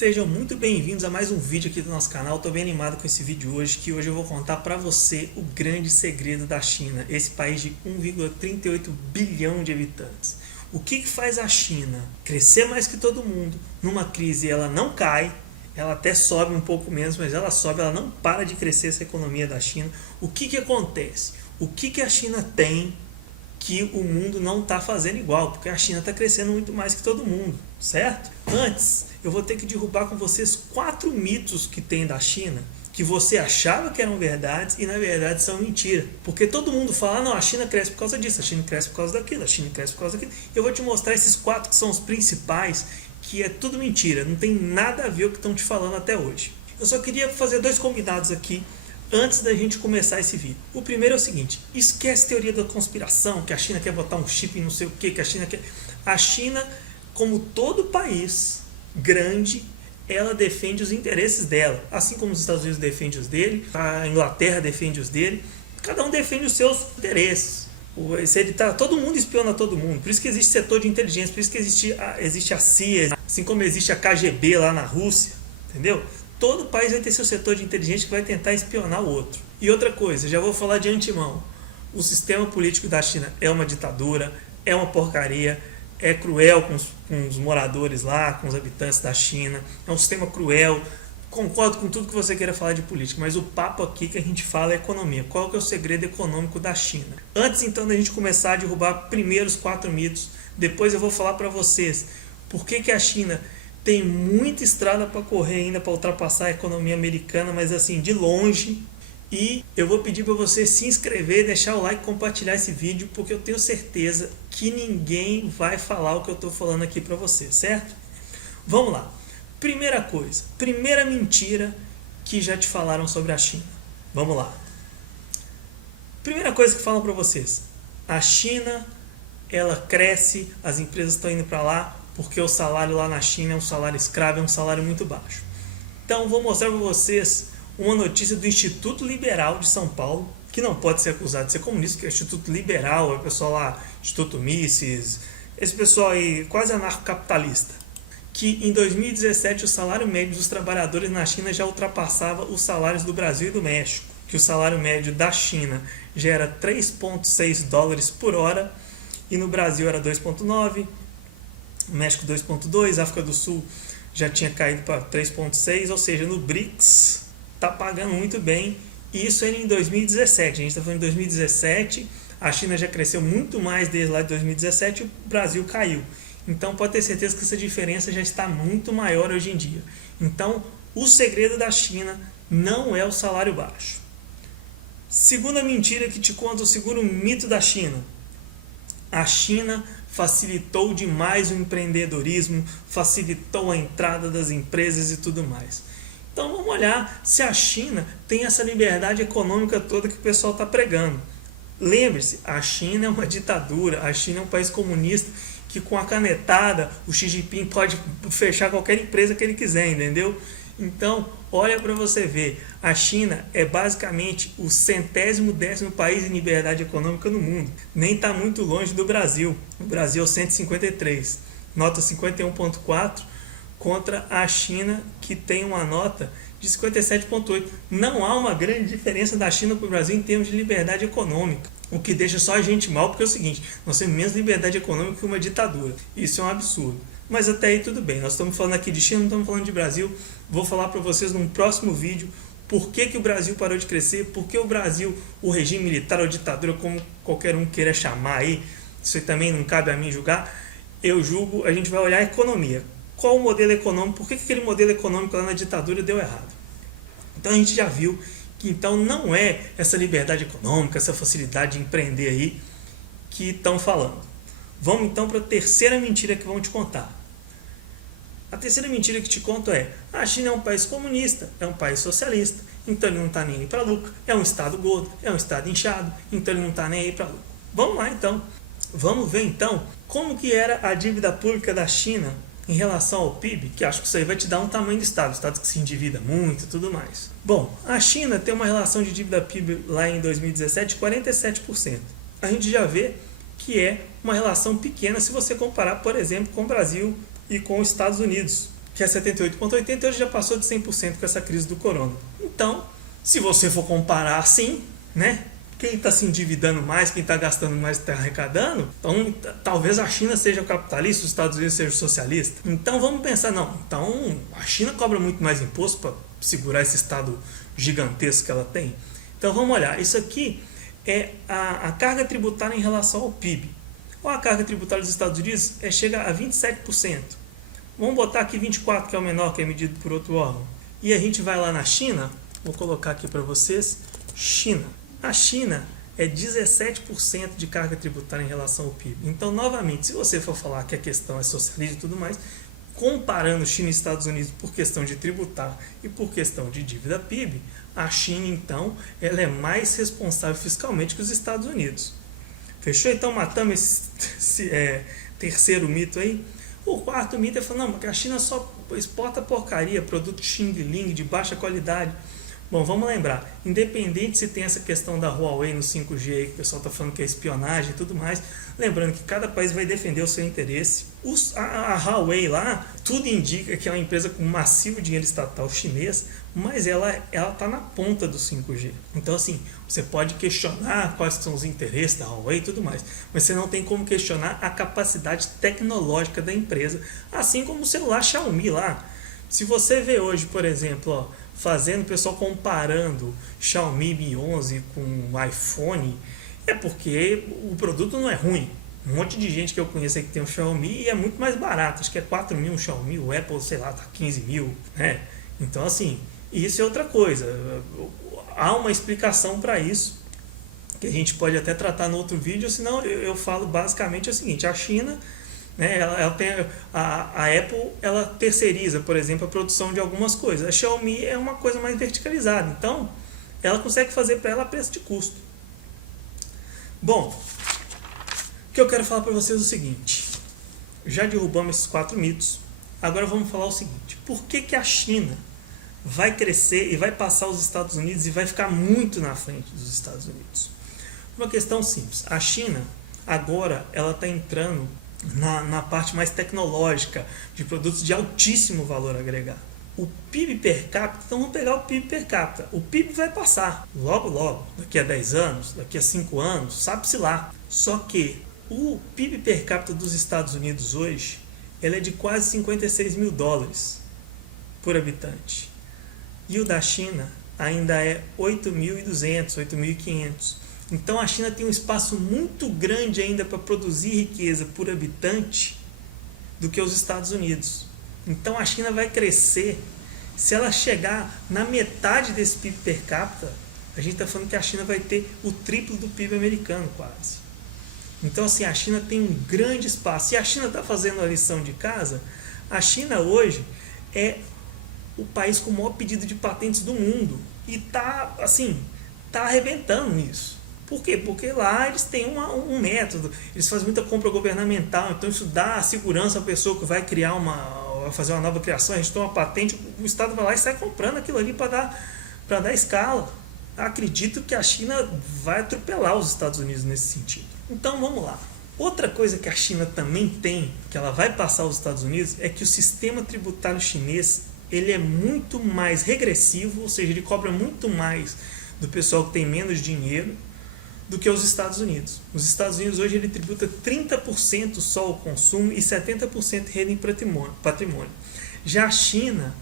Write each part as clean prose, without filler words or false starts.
Sejam muito bem-vindos a mais um vídeo aqui do nosso canal. Estou bem animado com esse vídeo hoje, que hoje eu vou contar para você o grande segredo da China, esse país de 1,38 bilhão de habitantes. O que faz a China crescer mais que todo mundo? Numa crise ela não cai, ela até sobe um pouco menos, mas ela sobe, ela não para de crescer essa economia da China. O que acontece? O que a China tem que o mundo não está fazendo igual? Porque a China está crescendo muito mais que todo mundo, certo? Antes, eu vou ter que derrubar com vocês 4 mitos que tem da China, que você achava que eram verdades e na verdade são mentira. Porque todo mundo fala, não, a China cresce por causa disso, a China cresce por causa daquilo, a China cresce por causa daquilo. Eu vou te mostrar esses 4 que são os principais, que é tudo mentira, não tem nada a ver com o que estão te falando até hoje. Eu só queria fazer 2 combinados aqui antes da gente começar esse vídeo. O primeiro é o seguinte: esquece a teoria da conspiração, que a China quer botar um chip em não sei o que a China quer. A China, como todo país grande, ela defende os interesses dela, assim como os Estados Unidos defendem os dele, a Inglaterra defende os dele, cada um defende os seus interesses. Todo mundo espiona todo mundo, por isso que existe setor de inteligência, por isso que existe a CIA, assim como existe a KGB lá na Rússia, entendeu? Todo país vai ter seu setor de inteligência que vai tentar espionar o outro. E outra coisa, já vou falar de antemão, o sistema político da China é uma ditadura, é uma porcaria, é cruel com os moradores lá, com os habitantes da China, é um sistema cruel. Concordo com tudo que você queira falar de política, mas o papo aqui que a gente fala é economia. Qual que é o segredo econômico da China? Antes então da gente começar a derrubar primeiro os 4 mitos, depois eu vou falar para vocês por que a China tem muita estrada para correr ainda para ultrapassar a economia americana, mas assim, de longe. E eu vou pedir para você se inscrever, deixar o like, compartilhar esse vídeo, porque eu tenho certeza que ninguém vai falar o que eu estou falando aqui para você, certo? Vamos lá. Primeira coisa, primeira mentira que já te falaram sobre a China. Vamos lá. Primeira coisa que falam para vocês: a China, ela cresce, as empresas estão indo para lá porque o salário lá na China é um salário escravo, é um salário muito baixo. Então vou mostrar para vocês uma notícia do Instituto Liberal de São Paulo, que não pode ser acusado de ser comunista, que é o Instituto Liberal, é o pessoal lá, Instituto Mises, esse pessoal aí quase anarcocapitalista, que em 2017 o salário médio dos trabalhadores na China já ultrapassava os salários do Brasil e do México, que o salário médio da China já era 3,6 dólares por hora, e no Brasil era 2,9, México 2,2, África do Sul já tinha caído para 3,6, ou seja, no BRICS está pagando muito bem. E isso era em 2017, a gente está falando em 2017, a China já cresceu muito mais desde lá de 2017 e o Brasil caiu. Então pode ter certeza que essa diferença já está muito maior hoje em dia. Então o segredo da China não é o salário baixo. Segunda mentira que te conta, o segundo mito da China: a China facilitou demais o empreendedorismo, facilitou a entrada das empresas e tudo mais. Então vamos olhar se a China tem essa liberdade econômica toda que o pessoal está pregando. Lembre-se, a China é uma ditadura, a China é um país comunista que com a canetada o Xi Jinping pode fechar qualquer empresa que ele quiser, entendeu? Então, olha para você ver, a China é basicamente o 110º país em liberdade econômica no mundo. Nem está muito longe do Brasil. O Brasil é o 153, nota 51,4, contra a China, que tem uma nota de 57,8. Não há uma grande diferença da China para o Brasil em termos de liberdade econômica, o que deixa só a gente mal, porque é o seguinte: nós temos menos liberdade econômica que uma ditadura. Isso é um absurdo. Mas até aí tudo bem, nós estamos falando aqui de China, não estamos falando de Brasil. Vou falar para vocês num próximo vídeo por que o Brasil parou de crescer, por que o Brasil, o regime militar ou ditadura, como qualquer um queira chamar aí, isso aí também não cabe a mim julgar. Eu julgo, a gente vai olhar a economia. Qual o modelo econômico, por que aquele modelo econômico lá na ditadura deu errado? Então a gente já viu que então não é essa liberdade econômica, essa facilidade de empreender aí que estão falando. Vamos então para a terceira mentira que vão te contar. A terceira mentira que te conto é: a China é um país comunista, é um país socialista, então ele não está nem aí para lucro, é um estado gordo, é um estado inchado, então ele não está nem aí para lucro. Vamos lá então, vamos ver então como que era a dívida pública da China em relação ao PIB, que acho que isso aí vai te dar um tamanho do estado que se endivida muito e tudo mais. Bom, a China tem uma relação de dívida PIB lá em 2017 de 47%. A gente já vê que é uma relação pequena se você comparar, por exemplo, com o Brasil e com os Estados Unidos, que é 78,80%, hoje já passou de 100% com essa crise do corona. Então, se você for comparar assim, né? Quem está se endividando mais, quem está gastando mais está arrecadando, então talvez a China seja capitalista, os Estados Unidos sejam socialistas. Então vamos pensar, não, então a China cobra muito mais imposto para segurar esse estado gigantesco que ela tem. Então vamos olhar, isso aqui é a carga tributária em relação ao PIB. A carga tributária dos Estados Unidos chega a 27%. Vamos botar aqui 24%, que é o menor, que é medido por outro órgão. E a gente vai lá na China, vou colocar aqui para vocês, China. A China é 17% de carga tributária em relação ao PIB. Então, novamente, se você for falar que a questão é socialista e tudo mais, comparando China e Estados Unidos por questão de tributar e por questão de dívida PIB, a China, então, ela é mais responsável fiscalmente que os Estados Unidos. Fechou? Então, matamos esse terceiro mito aí. O quarto mito é falar, não, porque a China só exporta porcaria, produto Xing Ling de baixa qualidade. Bom, vamos lembrar, independente se tem essa questão da Huawei no 5G aí, que o pessoal está falando que é espionagem e tudo mais, lembrando que cada país vai defender o seu interesse. A Huawei lá, tudo indica que é uma empresa com massivo dinheiro estatal chinês, mas ela está na ponta do 5G. Então, assim, você pode questionar quais são os interesses da Huawei e tudo mais, mas você não tem como questionar a capacidade tecnológica da empresa, assim como o celular Xiaomi lá. Se você vê hoje, por exemplo, ó, fazendo o pessoal comparando Xiaomi Mi 11 com iPhone, é porque o produto não é ruim. Um monte de gente que eu conheço aí que tem um Xiaomi e é muito mais barato, acho que é 4 mil um Xiaomi, o Apple, sei lá, tá 15 mil, né? Então, assim, isso é outra coisa. Há uma explicação para isso, que a gente pode até tratar no outro vídeo, senão eu falo basicamente o seguinte, a China, né, ela tem a Apple, ela terceiriza, por exemplo, a produção de algumas coisas. A Xiaomi é uma coisa mais verticalizada, então ela consegue fazer para ela a preço de custo. Bom, o que eu quero falar para vocês é o seguinte, já derrubamos esses 4 mitos, agora vamos falar o seguinte, por que a China vai crescer e vai passar os Estados Unidos e vai ficar muito na frente dos Estados Unidos? Uma questão simples, a China agora ela está entrando na parte mais tecnológica, de produtos de altíssimo valor agregado. O PIB per capita, então vamos pegar o PIB per capita. O PIB vai passar logo, daqui a 10 anos, daqui a 5 anos, sabe-se lá. Só que o PIB per capita dos Estados Unidos hoje, ele é de quase 56 mil dólares por habitante. E o da China ainda é 8.200, 8.500. Então a China tem um espaço muito grande ainda para produzir riqueza por habitante do que os Estados Unidos. Então a China vai crescer, se ela chegar na metade desse PIB per capita, a gente está falando que a China vai ter o triplo do PIB americano quase. Então assim, a China tem um grande espaço. E a China está fazendo a lição de casa. A China hoje é o país com o maior pedido de patentes do mundo. E está arrebentando nisso. Por quê? Porque lá eles têm um método, eles fazem muita compra governamental, então isso dá segurança à pessoa que vai fazer uma nova criação, a gente toma uma patente, o Estado vai lá e sai comprando aquilo ali para dar escala. Acredito que a China vai atropelar os Estados Unidos nesse sentido. Então vamos lá. Outra coisa que a China também tem, que ela vai passar aos Estados Unidos, é que o sistema tributário chinês ele é muito mais regressivo, ou seja, ele cobra muito mais do pessoal que tem menos dinheiro, do que os Estados Unidos. Os Estados Unidos hoje ele tributa 30% só o consumo e 70% renda em patrimônio. Já a China,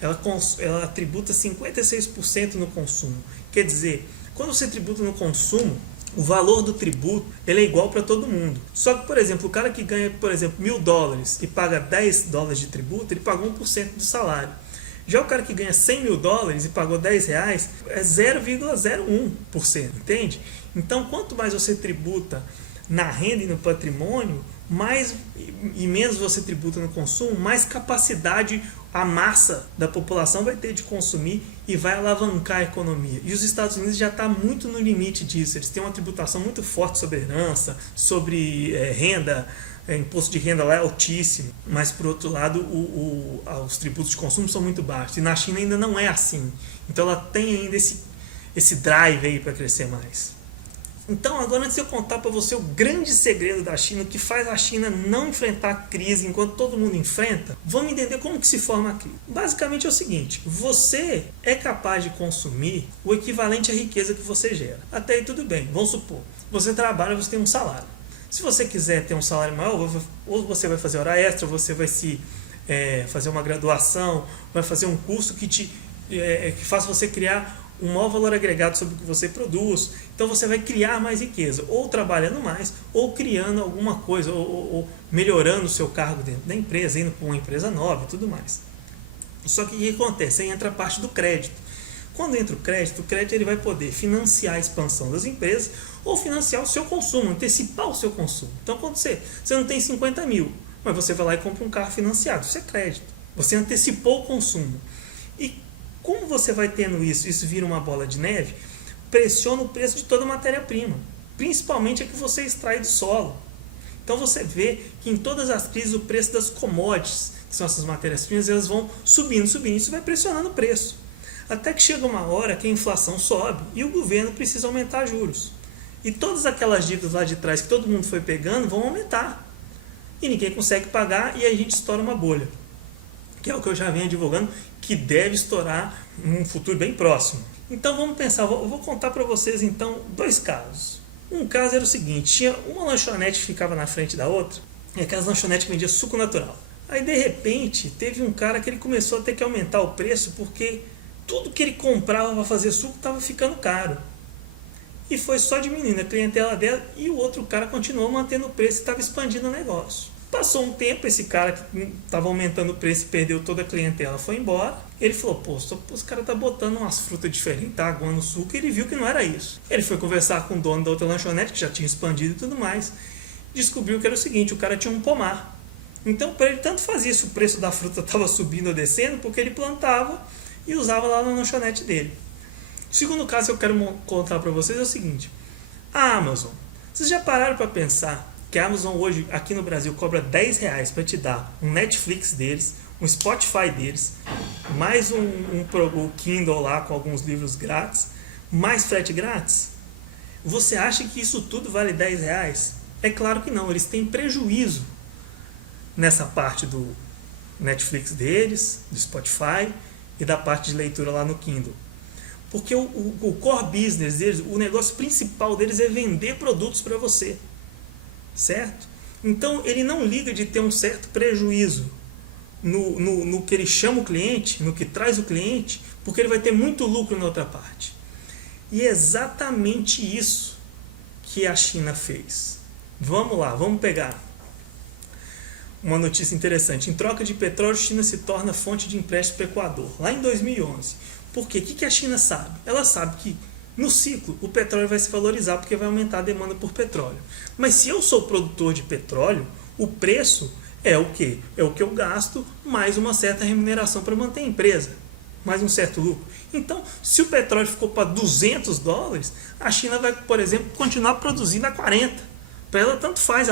ela tributa 56% no consumo. Quer dizer, quando você tributa no consumo, o valor do tributo ele é igual para todo mundo. Só que, por exemplo, o cara que ganha, por exemplo, $1.000 e paga $10 de tributo, ele pagou 1% do salário. Já o cara que ganha $100 mil e pagou R$10 é 0,01%, entende? Então, quanto mais você tributa na renda e no patrimônio, menos você tributa no consumo, mais capacidade a massa da população vai ter de consumir e vai alavancar a economia. E os Estados Unidos já estão muito no limite disso. Eles têm uma tributação muito forte sobre herança, sobre renda. Imposto de renda lá é altíssimo, mas por outro lado os tributos de consumo são muito baixos, e na China ainda não é assim, então ela tem ainda esse drive aí para crescer mais. Então, agora antes de eu contar para você o grande segredo da China, o que faz a China não enfrentar a crise enquanto todo mundo enfrenta, vamos entender como que se forma a crise. Basicamente é o seguinte, você é capaz de consumir o equivalente à riqueza que você gera. Até aí tudo bem, vamos supor, você trabalha, você tem um salário. Se você quiser ter um salário maior, ou você vai fazer hora extra, você vai fazer uma graduação, vai fazer um curso que faça você criar um maior valor agregado sobre o que você produz. Então você vai criar mais riqueza, ou trabalhando mais, ou criando alguma coisa, ou melhorando o seu cargo dentro da empresa, indo para uma empresa nova e tudo mais. Só que o que acontece? Aí entra a parte do crédito. Quando entra o crédito ele vai poder financiar a expansão das empresas ou financiar o seu consumo, antecipar o seu consumo. Então quando você não tem 50 mil, mas você vai lá e compra um carro financiado, isso é crédito. Você antecipou o consumo. E como você vai tendo isso vira uma bola de neve, pressiona o preço de toda a matéria-prima, principalmente a que você extrai do solo. Então você vê que em todas as crises o preço das commodities, que são essas matérias-primas, elas vão subindo, isso vai pressionando o preço. Até que chega uma hora que a inflação sobe e o governo precisa aumentar juros. E todas aquelas dívidas lá de trás que todo mundo foi pegando vão aumentar. E ninguém consegue pagar e a gente estoura uma bolha. Que é o que eu já venho divulgando, que deve estourar num futuro bem próximo. Então vamos pensar, eu vou contar para vocês então 2 casos. Um caso era o seguinte, tinha uma lanchonete que ficava na frente da outra, e aquelas lanchonetes que vendiam suco natural. Aí de repente teve um cara que ele começou a ter que aumentar o preço porque tudo que ele comprava para fazer suco estava ficando caro. E foi só diminuindo a clientela dela e o outro cara continuou mantendo o preço e estava expandindo o negócio. Passou um tempo, esse cara que estava aumentando o preço e perdeu toda a clientela foi embora. Ele falou, os cara tá botando umas frutas diferentes, tá aguando o suco, e ele viu que não era isso. Ele foi conversar com o dono da outra lanchonete, que já tinha expandido e tudo mais. Descobriu que era o seguinte, o cara tinha um pomar. Então para ele tanto fazia se o preço da fruta estava subindo ou descendo, porque ele plantava e usava lá na lanchonete dele. O segundo caso que eu quero contar para vocês é o seguinte, a Amazon. Vocês já pararam para pensar que a Amazon hoje, aqui no Brasil, cobra R$10 para te dar um Netflix deles, um Spotify deles, mais o Kindle lá com alguns livros grátis, mais frete grátis? Você acha que isso tudo vale R$10? É claro que não, eles têm prejuízo nessa parte do Netflix deles, do Spotify e da parte de leitura lá no Kindle. Porque o core business deles, o negócio principal deles é vender produtos para você. Certo? Então ele não liga de ter um certo prejuízo no que ele chama o cliente, no que traz o cliente, porque ele vai ter muito lucro na outra parte. E é exatamente isso que a China fez. Vamos lá, vamos pegar uma notícia interessante. Em troca de petróleo, a China se torna fonte de empréstimo para o Equador, lá em 2011. Por quê? O que a China sabe? Ela sabe que no ciclo, o petróleo vai se valorizar porque vai aumentar a demanda por petróleo. Mas se eu sou produtor de petróleo, o preço é o quê? É o que eu gasto mais uma certa remuneração para manter a empresa, mais um certo lucro. Então, se o petróleo ficou para $200, a China vai, por exemplo, continuar produzindo a 40. Para ela, tanto faz.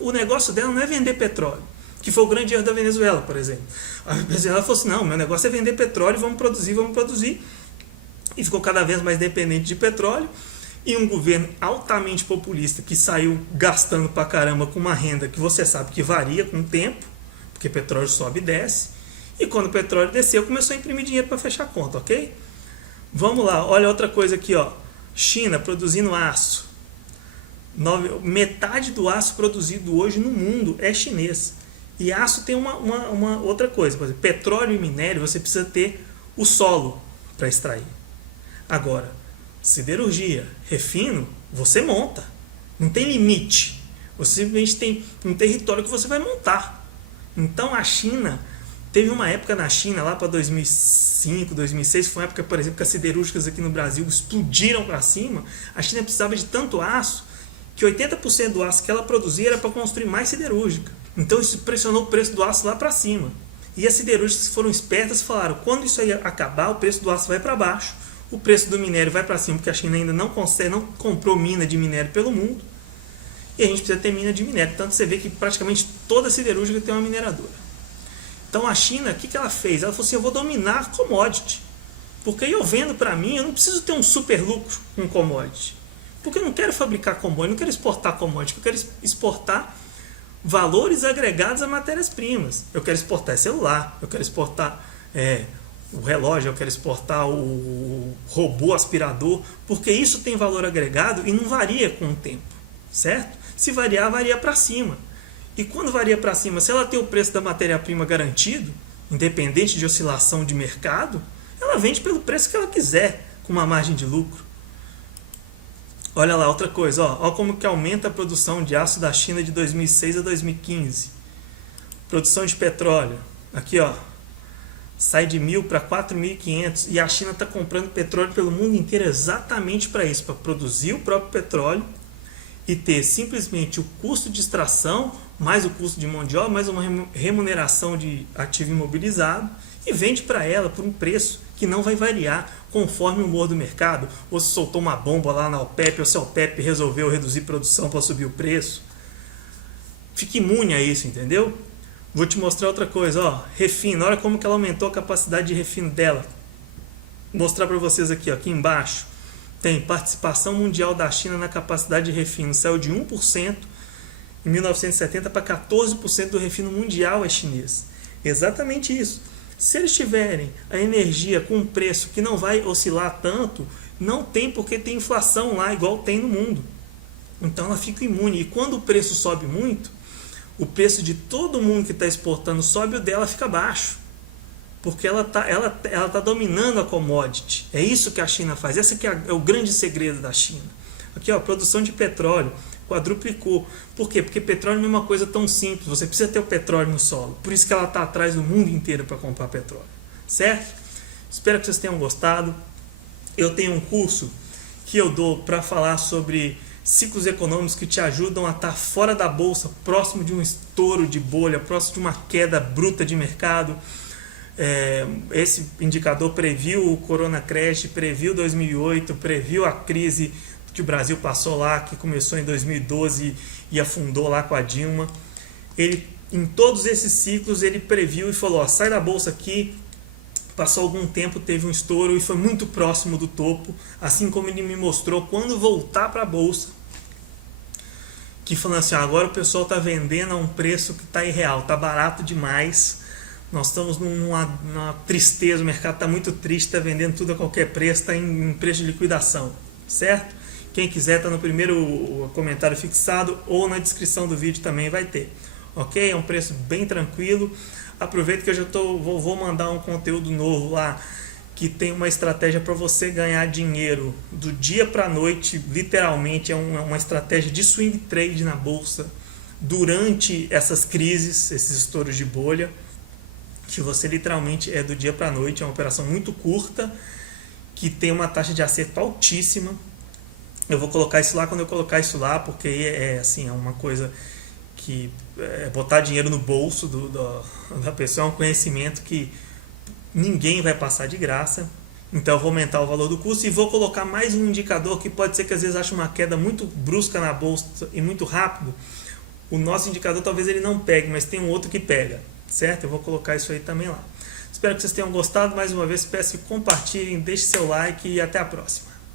O negócio dela não é vender petróleo, que foi o grande erro da Venezuela, por exemplo. A Venezuela falou assim, não, meu negócio é vender petróleo, vamos produzir. E ficou cada vez mais dependente de petróleo, e um governo altamente populista que saiu gastando pra caramba com uma renda que você sabe que varia com o tempo, porque petróleo sobe e desce, e quando o petróleo desceu começou a imprimir dinheiro para fechar a conta, ok? Vamos lá, olha outra coisa aqui, ó. China produzindo aço. Metade do aço produzido hoje no mundo é chinês. E aço tem uma outra coisa, por exemplo, petróleo e minério você precisa ter o solo para extrair. Agora, siderurgia, refino, você monta. Não tem limite. Você simplesmente tem um território que você vai montar. Então a China, teve uma época na China, lá para 2005, 2006, foi uma época, por exemplo, que as siderúrgicas aqui no Brasil explodiram para cima. A China precisava de tanto aço que 80% do aço que ela produzia era para construir mais siderúrgica. Então isso pressionou o preço do aço lá para cima. E as siderúrgicas foram espertas e falaram, quando isso aí acabar, o preço do aço vai para baixo. O preço do minério vai para cima, porque a China ainda não comprou mina de minério pelo mundo. E a gente precisa ter mina de minério. Tanto você vê que praticamente toda siderúrgica tem uma mineradora. Então a China, o que ela fez? Ela falou assim, eu vou dominar a commodity. Porque eu vendo para mim, eu não preciso ter um super lucro com commodity. Porque eu não quero fabricar commodity, não quero exportar commodity, eu quero exportar valores agregados a matérias-primas. Eu quero exportar celular, eu quero exportar o relógio, eu quero exportar o robô aspirador, porque isso tem valor agregado e não varia com o tempo, certo? Se variar, varia para cima. E quando varia para cima, se ela tem o preço da matéria-prima garantido, independente de oscilação de mercado, ela vende pelo preço que ela quiser, com uma margem de lucro. Olha lá, outra coisa, ó como que aumenta a produção de aço da China de 2006 a 2015. Produção de petróleo, aqui ó, sai de 1.000 para 4.500 e a China está comprando petróleo pelo mundo inteiro exatamente para isso, para produzir o próprio petróleo e ter simplesmente o custo de extração, mais o custo de mão de obra, mais uma remuneração de ativo imobilizado e vende para ela por um preço que não vai variar conforme o humor do mercado, ou se soltou uma bomba lá na OPEP, ou se a OPEP resolveu reduzir produção para subir o preço. Fica imune a isso, entendeu? Vou te mostrar outra coisa, ó, refino, olha como que ela aumentou a capacidade de refino dela. Vou mostrar para vocês aqui, ó, aqui embaixo, tem participação mundial da China na capacidade de refino, saiu de 1% em 1970 para 14% do refino mundial é chinês. Exatamente isso. Se eles tiverem a energia com um preço que não vai oscilar tanto, não tem porque tem inflação lá, igual tem no mundo. Então ela fica imune. E quando o preço sobe muito, o preço de todo mundo que está exportando sobe, o dela fica baixo. Porque ela tá dominando a commodity. É isso que a China faz. Esse que é o grande segredo da China. Aqui, ó, produção de petróleo quadruplicou. Por quê? Porque petróleo não é uma coisa tão simples. Você precisa ter o petróleo no solo. Por isso que ela está atrás do mundo inteiro para comprar petróleo. Certo? Espero que vocês tenham gostado. Eu tenho um curso que eu dou para falar sobre ciclos econômicos que te ajudam a estar fora da bolsa, próximo de um estouro de bolha, próximo de uma queda bruta de mercado. Esse indicador previu o Corona Crash, previu 2008, previu a crise que o Brasil passou lá, que começou em 2012 e afundou lá com a Dilma. Ele, em todos esses ciclos, ele previu e falou, ó, sai da bolsa aqui. Passou algum tempo, teve um estouro e foi muito próximo do topo, assim como ele me mostrou quando voltar para a bolsa, que falando assim, ó, agora o pessoal está vendendo a um preço que está irreal, está barato demais, nós estamos numa tristeza, o mercado está muito triste, está vendendo tudo a qualquer preço, está em preço de liquidação, certo? Quem quiser está no primeiro comentário fixado ou na descrição do vídeo também vai ter, ok? É um preço bem tranquilo. Aproveita que eu já vou mandar um conteúdo novo lá que tem uma estratégia para você ganhar dinheiro do dia para a noite, literalmente é uma estratégia de swing trade na bolsa durante essas crises, esses estouros de bolha, que você literalmente é do dia para a noite, é uma operação muito curta, que tem uma taxa de acerto altíssima. Eu vou colocar isso lá quando eu colocar isso lá, porque é uma coisa que botar dinheiro no bolso da pessoa é um conhecimento que ninguém vai passar de graça. Então eu vou aumentar o valor do curso e vou colocar mais um indicador que pode ser que às vezes ache uma queda muito brusca na bolsa e muito rápido. O nosso indicador talvez ele não pegue, mas tem um outro que pega, certo? Eu vou colocar isso aí também lá. Espero que vocês tenham gostado. Mais uma vez peço que compartilhem, deixe seu like e até a próxima.